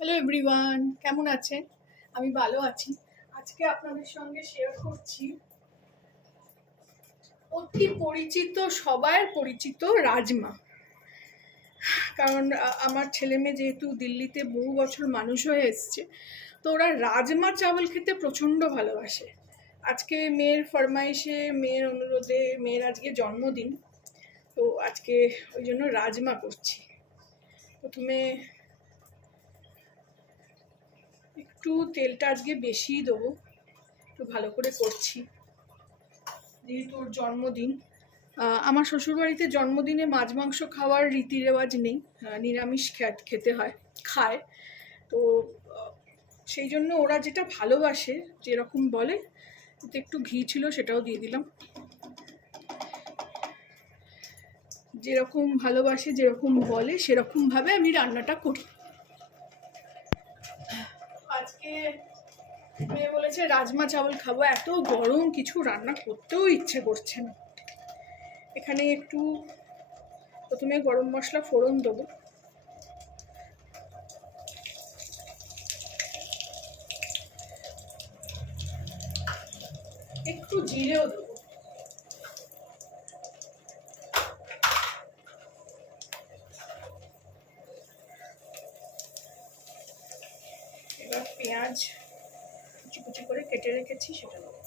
Hello everyone, কেমন আছেন? আমি ভালো আছি। আজকে আপনাদের সঙ্গে শেয়ার করছি অতি পরিচিত, সবার পরিচিত রাজমা। কারণ আমার ছেলে মেয়ে যেহেতু দিল্লিতে বহু বছর মানুষ হয়ে এসছে, তো ওরা রাজমা চাওয়াল খেতে প্রচণ্ড ভালোবাসে। আজকে মেয়ের ফরমাইশে, মেয়ের অনুরোধে, মেয়ের আজকে জন্মদিন, তো আজকে ওই জন্য রাজমা করছি। প্রথমে একটু তেলটা আজকে বেশিই দেবো, একটু ভালো করে করছি যেহেতু ওর জন্মদিন। আমার শ্বশুরবাড়িতে জন্মদিনে মাছ মাংস খাওয়ার রীতি রেওয়াজ নেই, নিরামিষ খেতে হয়, খায়। তো সেই জন্য ওরা যেটা ভালোবাসে, যেরকম বলে, এতে একটু ঘি ছিল সেটাও দিয়ে দিলাম। যেরকম ভালোবাসে, যেরকম বলে, সেরকমভাবে আমি রান্নাটা করি। আজকে মেয়ে বলেছে রাজমা চাওয়াল খাবো, এত গরম কিছু রান্না করতেও ইচ্ছে করছে না। এখানে একটু প্রথমে গরম মশলা ফোড়ন দেবো, একটু জিরেও দেবো, এবার পেঁয়াজ কুচি কুচি করে কেটে রেখেছি সেটা দেবো।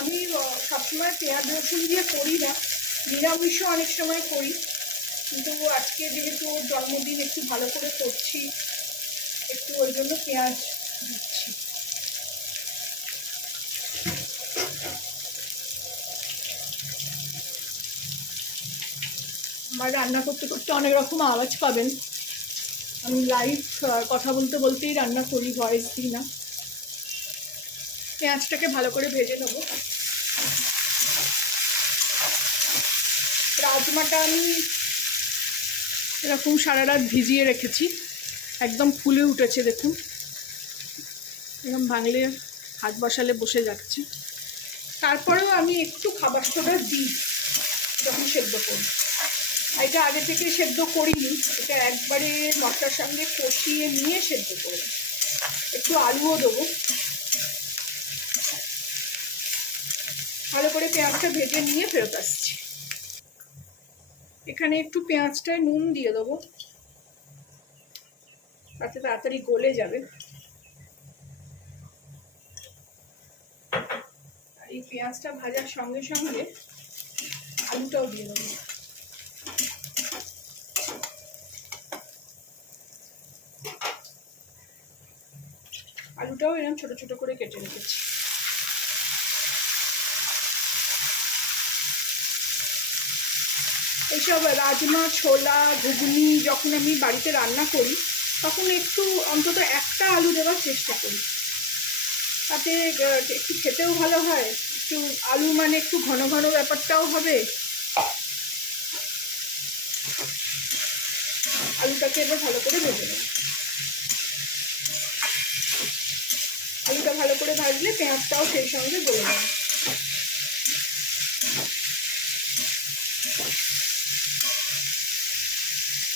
আমি সবসময় পেঁয়াজ রসুন দিয়ে করি না, নিরামিষও অনেক সময় করি, কিন্তু আজকে যেহেতু ওর জন্মদিন একটু ভালো করে করছি, একটু ওই জন্য পেঁয়াজ দিচ্ছি। আমার রান্না করতে করতে অনেক রকম আওয়াজ পাবেন, আমি লাইভ কথা বলতে বলতেই রান্না করি, ভয়েস দিই না। পেঁয়াজটাকে ভালো করে ভেজে নেবো। রাজমাটা আমি এরকম সারা রাত ভিজিয়ে রেখেছি, একদম ফুলে উঠেছে দেখুন, এরকম ভাঙলে হাত বসালে বসে যাচ্ছে। তারপরেও আমি একটু খাবার সোডা দিই যখন সেদ্ধ করি। এটা আগে থেকে সেদ্ধ করিনি, এটা একবারে মশলার সঙ্গে কষিয়ে নিয়ে সেদ্ধ করি। একটু আলুও দেবো, ভালো করে পেঁয়াজটা ভেজে নিয়ে ফেরত আসছি। এখানে একটু পেঁয়াজটায় নুন দিয়ে দেবো, তাতে তাড়াতাড়ি গলে যাবে। আর এই পেঁয়াজটা ভাজার সঙ্গে সঙ্গে আলুটাও দিয়ে দেবো। আলুটাও এরকম ছোট ছোট করে কেটে রেখেছি। এইসব রাজমা, ছোলা, ঘুগনি যখন আমি বাড়িতে রান্না করি, তখন একটু অন্তত একটা আলু দেওয়ার চেষ্টা করি, তাতে একটু খেতেও ভালো হয়, একটু আলু মানে একটু ঘন ঘন ব্যাপারটাও হবে। আলুটাকে এবার ভালো করে ভেজে নেব। আলুটা ভালো করে ভাজলে পেঁয়াজটাও সেই সঙ্গে গলে যাবে।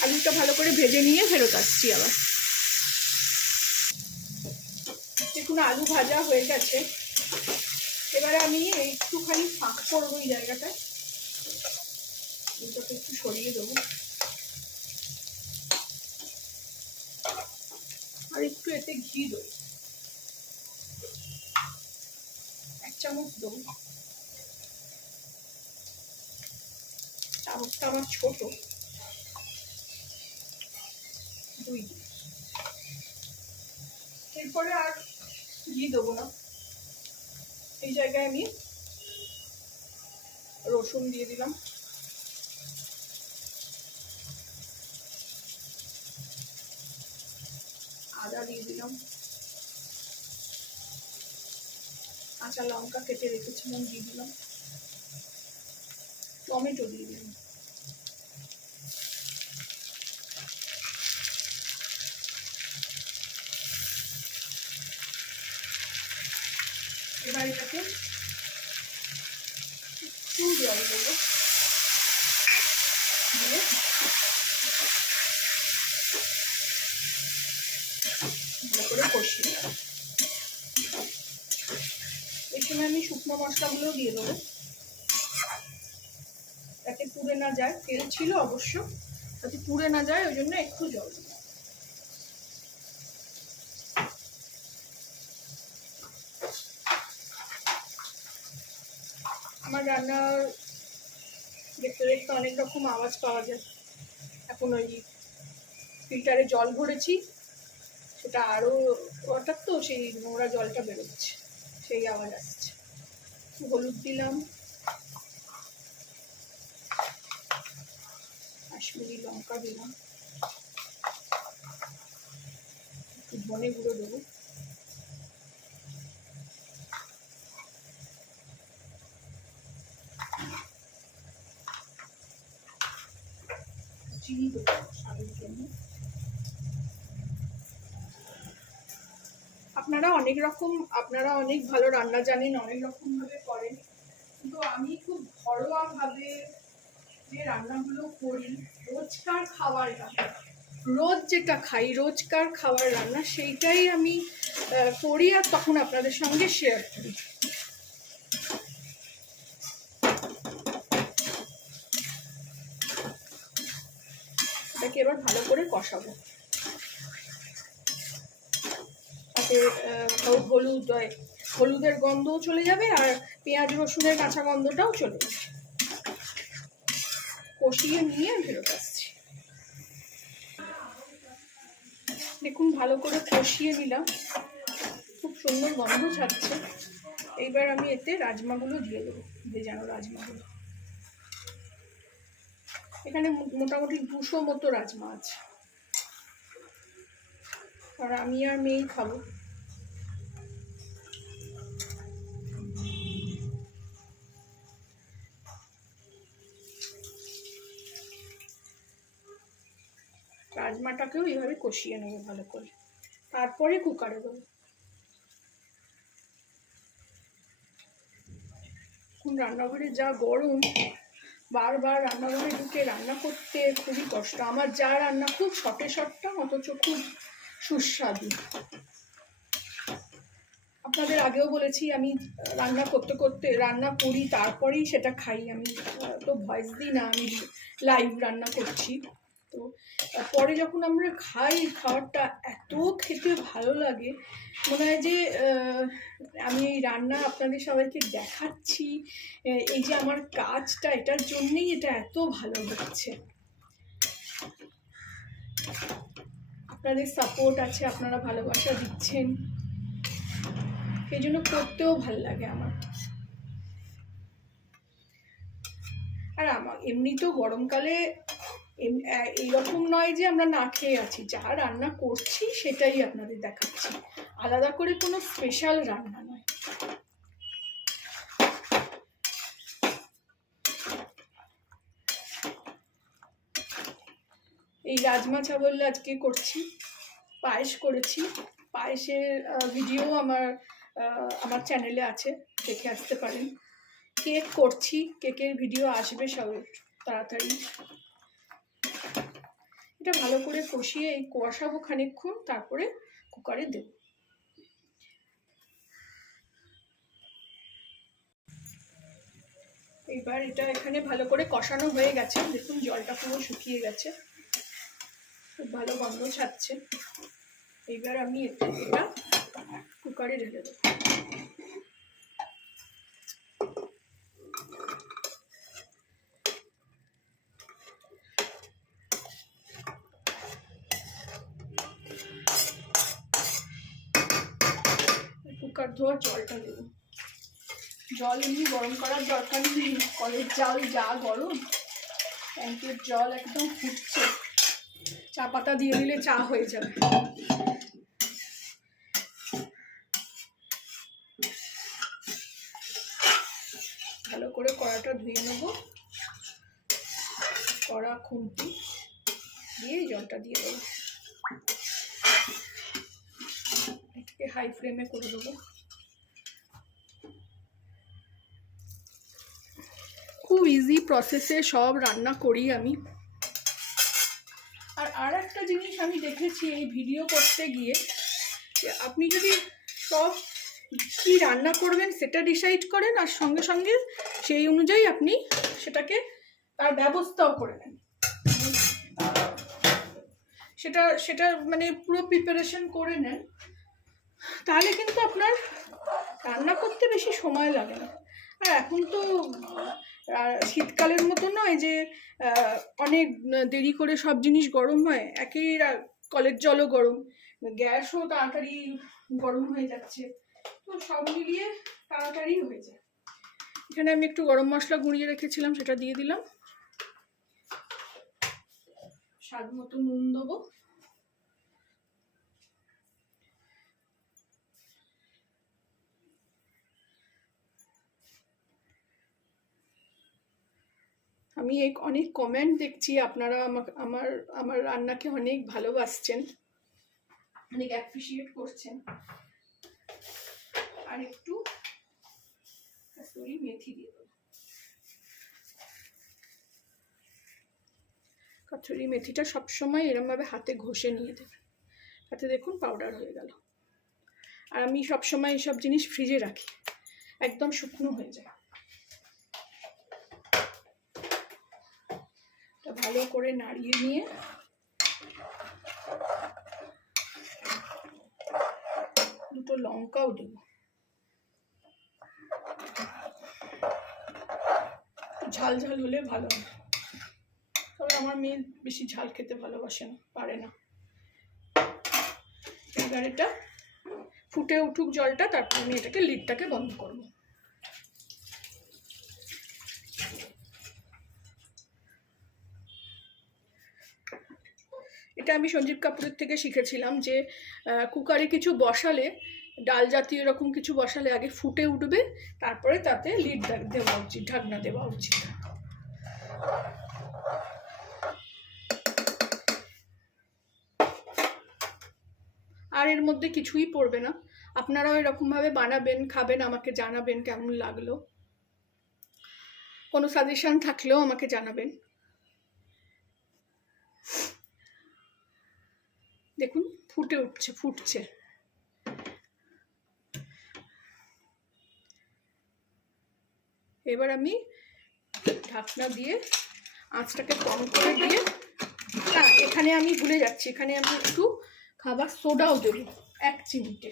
আলুটা ভালো করে ভেজে নিয়ে ফেরত আসছি আবার। দেখুন আলু ভাজা হয়ে গেছে, এবারে আমি একটুখানি ফাঁক করবো এই জায়গাটায়, আলুটাকে একটু সরিয়ে দেবো, আর একটু এতে ঘি দেবো, 1 চামচ দেবো। চামচটা আমার ছোট, 2। এরপরে আর ঘি দেবো না, এই জায়গায় আমি রসুন দিয়ে দিলাম, আদা দিয়ে দিলাম, কাঁচা লঙ্কা কেটে রেখেছিলাম দিয়ে দিলাম, টমেটো দিয়ে দিলাম। এবার এটাকে একটু জল দেবো, দিয়ে ভালো করে কষিয়ে নেব। এই সময় আমি শুকনো মশলাগুলো দিয়ে দেবো, যাতে পুড়ে না যায়। তেল ছিল অবশ্য, যাতে পুড়ে না যায় ওই জন্য একটু জল দেবো। আমার রান্নার দেখতে দেখতে অনেক রকম আওয়াজ পাওয়া যায়। এখন ওই ফিল্টারে জল ভরেছি, সেটা আরও ওয়াটার তো সেই নোংরা জলটা বেরোচ্ছে, সেই আওয়াজ আসছে। হলুদ দিলাম, কাশ্মীরি লঙ্কা দিলাম, একটু ধনে গুঁড়ো দেবো, চিনি দেবো স্বাদের জন্য। আপনারা অনেক ভালো রান্না জানেন, অনেক রকম ভাবে করেন, কিন্তু আমি খুব ঘরোয়া ভাবে যে রান্নাগুলো করি, রোজকার খাবার রান্না, রোজ যেটা খাই, রোজকার খাবার রান্না, সেইটাই আমি করি আর তখন আপনাদের সঙ্গে শেয়ার করি। এটাকে এবার ভালো করে কষাবো, তাতে হলুদের গন্ধও চলে যাবে আর পেঁয়াজ রসুনের কাঁচা গন্ধটাও চলে যাবে। কষিয়ে নিয়ে ফেরত আসছি। দেখুন ভালো করে কষিয়ে নিলাম, খুব সুন্দর গন্ধ ছাড়ছে। এইবার আমি এতে রাজমাগুলো দিয়ে দেবো, ভেজানো রাজমাগুলো। এখানে মোটামুটি 200 মতো রাজমা আছে, আর আমি আর মেয়েই খাবো। রাজমাটাকেও এইভাবে কষিয়ে নেবো ভালো করে, তারপরে কুকারে দেবো। এখন রান্নাঘরে যা গরম, বারবার রান্নাঘরে ঢুকে রান্না করতে খুবই কষ্ট। আমার যা রান্না খুব শর্টে শর্টটা, অথচ খুব সুস্বাদু। আপনাদের আগেও বলেছি, আমি রান্না করতে করতে রান্না করি, তারপরেই সেটা খাই। আমি তো ভয়েস দিই না, আমি লাইভ রান্না করছি। তো পরে যখন আমরা খাই, খাবারটা এত খেতে ভালো লাগে, মনে হয় যে আমি এই রান্না আপনাদের সবাইকে দেখাচ্ছি, এই যে আমার কাজটা, এটার জন্যেই এটা এত ভালো হচ্ছে। আপনাদের সাপোর্ট আছে, আপনারা ভালোবাসা দিচ্ছেন, সেই জন্য করতেও ভালো লাগে আমার। আর আমার এমনিতেও গরমকালে এইরকম নয় যে আমরা না খেয়ে আছি, যা রান্না করছি সেটাই আপনাদের দেখাচ্ছি, আলাদা করে কোনো স্পেশাল রান্না নয়। এই রাজমা চাবল আজকে করছি, পায়েস করেছি। পায়েসের ভিডিও আমার চ্যানেলে আছে, দেখে আসতে পারেন। কেক করছি, কেকের ভিডিও আসবে সব তাড়াতাড়ি। এটা ভালো করে কষিয়ে এই কষাবো খানিকক্ষণ, তারপরে কুকারে দেব। এবার এটা এখানে ভালো করে কষানো হয়ে গেছে, দেখুন জলটা পুরো শুকিয়ে গেছে, খুব ভালো গন্ধ ছাড়ছে। এইবার আমি এটা কুকারে ঢেলে দেবো। কুকার ধোয়ার জলটা দেবো। জল এমনি গরম করার দরকার নেই, কলের জল যা গরম, ট্যাঙ্কের জল একদম ফুটছে, চা পাতা দিয়ে দিলে চা হয়ে যাবে। ভালো করে কড়াটা ধুয়ে নেব, কড়া খুন্তি দিয়ে জলটা দিয়ে দেবো, এটাকে হাই ফ্লেমে করে দেবো। খুব ইজি প্রসেসে সব রান্না করি আমি। আর একটা জিনিস আমি দেখেছি এই ভিডিও করতে গিয়ে, যে আপনি যদি সব কি রান্না করবেন সেটা ডিসাইড করেন, আর সঙ্গে সঙ্গে সেই অনুযায়ী আপনি সেটাকে তার ব্যবস্থাও করে নেন, সেটা মানে পুরো প্রিপারেশন করে নেন, তাহলে কিন্তু আপনার রান্না করতে বেশি সময় লাগে না। আর এখন তো শীতকালের মতো নয় যে অনেক দেরি করে সব জিনিস গরম হয়, একই কলের জলও গরম, গ্যাসও তাড়াতাড়ি গরম হয়ে যাচ্ছে, তো সব মিলিয়ে তাড়াতাড়ি হয়ে যায়। এখানে আমি একটু গরম মশলা গুঁড়িয়ে রেখেছিলাম, সেটা দিয়ে দিলাম। স্বাদ মতো নুন দেবো। আমি অনেক কমেন্ট দেখছি, আপনারা আমার আমার রান্নাকে অনেক ভালোবাসছেন, অনেক অ্যাপ্রিসিয়েট করছেন। আর একটু কাসুরি মেথি দিয়ে দেবো। কাসুরি মেথিটা সবসময় এরমভাবে হাতে ঘষে নিয়ে দেবেন, তাতে দেখুন পাউডার হয়ে গেল। আর আমি সবসময় এইসব জিনিস ফ্রিজে রাখি, একদম শুকনো হয়ে যায়। ভালো করে নাড়িয়ে নিয়ে দুটো লঙ্কাও দেব। ঝাল ঝাল হলে ভালো হয়, তবে আমার মেয়ে বেশি ঝাল খেতে ভালোবাসে না, পারে না। এবার এটা ফুটে উঠুক জলটা, তারপর আমি এটাকে লিডটাকে বন্ধ করব। এটা আমি সঞ্জীব কাপুরের থেকে শিখেছিলাম, যে কুকারে কিছু বসালে, ডাল জাতীয় এরকম কিছু বসালে আগে ফুটে উঠবে, তারপরে তাতে লিড দেওয়া উচিত, ঢাকনা দেওয়া উচিত। আর এর মধ্যে কিছুই পড়বে না, আপনারাও এরকমভাবে বানাবেন, খাবেন, আমাকে জানাবেন কেমন লাগলো। কোনো সাজেশন থাকলেও আমাকে জানাবেন। দেখুন ফুটে উঠছে, ফুটছে। এবার আমি ঢাকনা দিয়ে আঁচটাকে কম করে দিয়ে, এখানে আমি ভুলে যাচ্ছি, এখানে আমি একটু খাবার সোডাও দেব, 1 চিমটে।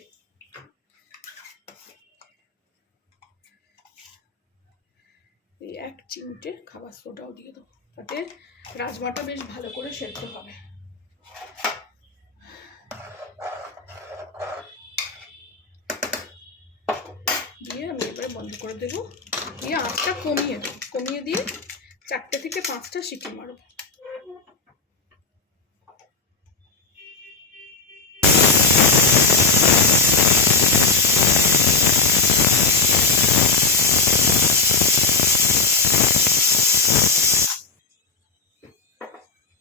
এই 1 চিমটে খাবার সোডাও দিয়ে দেবো, তাতে রাজমাটা বেশ ভালো করে সেদ্ধ হবে। দিয়ে আমি এবারে বন্ধ করে দেবো, দিয়ে আঁচটা কমিয়ে দেবো, কমিয়ে দিয়ে 4টে থেকে 5টা সিটি মারব।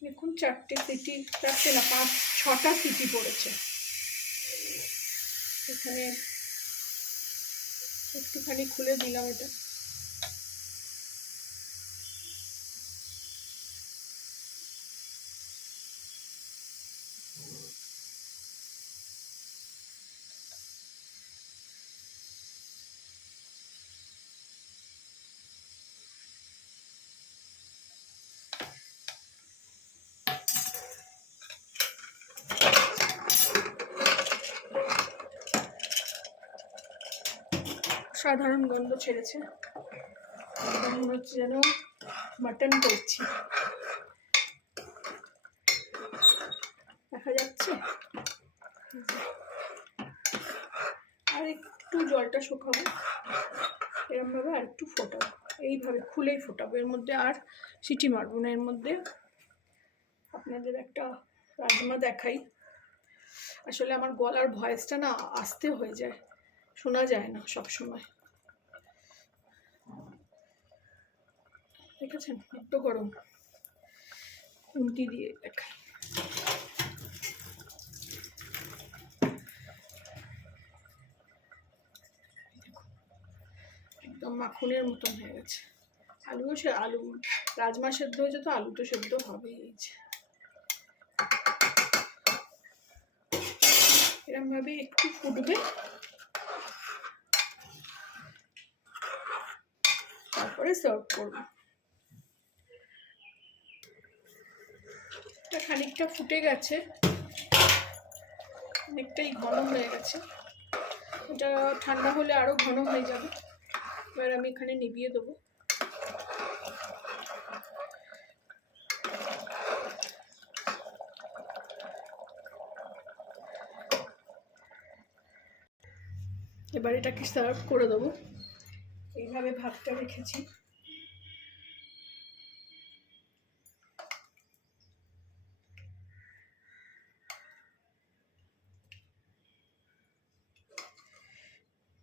দেখুন 4টে সিটি, 4টে না 5-6টা সিটি পড়েছে। এখানে একটুখানি খুলে দিলাম এটা। সাধারণ গন্ধ ছেড়েছে, মনে হচ্ছে যেন মাটন করছি, দেখা যাচ্ছে। আর একটু জলটা শুকাবো, এরমভাবে আর একটু ফোটাবো, এইভাবে খুলেই ফোটাবো, এর মধ্যে আর সিটি মারবো না। এর মধ্যে আপনাদের একটা রাজমা দেখাই, আসলে আমার গলার ভয়েসটা না আস্তে হয়ে যায়, শোনা যায় না সব সময়। দেখেছেন একটু গরম, উল্টি দিয়ে দেখাই। একদম মাখনের মতন হয়ে গেছে। আলু রাজমা সেদ্ধ হয়েছে, তো আলু তো সেদ্ধ হবেই। এরকম ভাবে একটু ফুটবে, তারপরে সার্ভ করব। খানিকটা ফুটে গেছে, অনেকটাই ঘন হয়ে গেছে। এটা ঠান্ডা হলে আরো ঘন হয়ে যাবে। এবার আমি এখানে নিভিয়ে দেবো। এবার এটাকে সার্ভ করে দেবো। এইভাবে ভাতটা রেখেছি।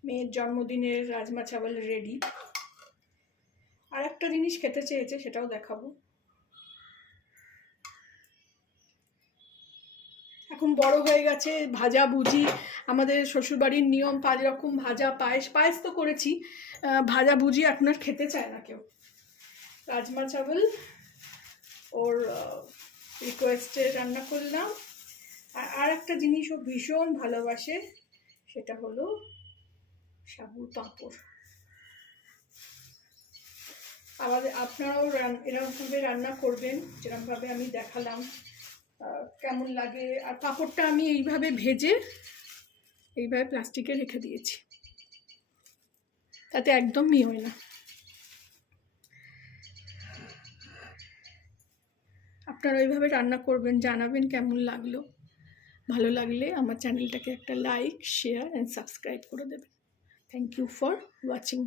মেয়ের জন্মদিনের রাজমা চাওয়াল রেডি। আর একটা জিনিস খেতে চেয়েছে, সেটাও দেখাবো। এখন বড় হয়ে গেছে, ভাজা ভুজি আমাদের শ্বশুরবাড়ির নিয়ম, 5 রকম ভাজা, পায়েস তো করেছি, ভাজা ভুজি এখন আর খেতে চায় না কেউ। রাজমা চাওয়াল ওর রিকোয়েস্টে রান্না করলাম। আর একটা জিনিস ও ভীষণ ভালোবাসে, সেটা হলো সাবুর পাঁপড়। আপনারাও এরকমভাবে রান্না করবেন, যেরকমভাবে আমি দেখালাম। কেমন লাগে। আর পাঁপড়টা আমি এইভাবে ভেজে এইভাবে প্লাস্টিকে রেখে দিয়েছি, তাতে একদম হয় না। আপনারা এইভাবে রান্না করবেন, জানাবেন কেমন লাগলো। ভালো লাগলে আমার চ্যানেলটাকে একটা লাইক, শেয়ার অ্যান্ড সাবস্ক্রাইব করে দেবেন। Thank you for watching.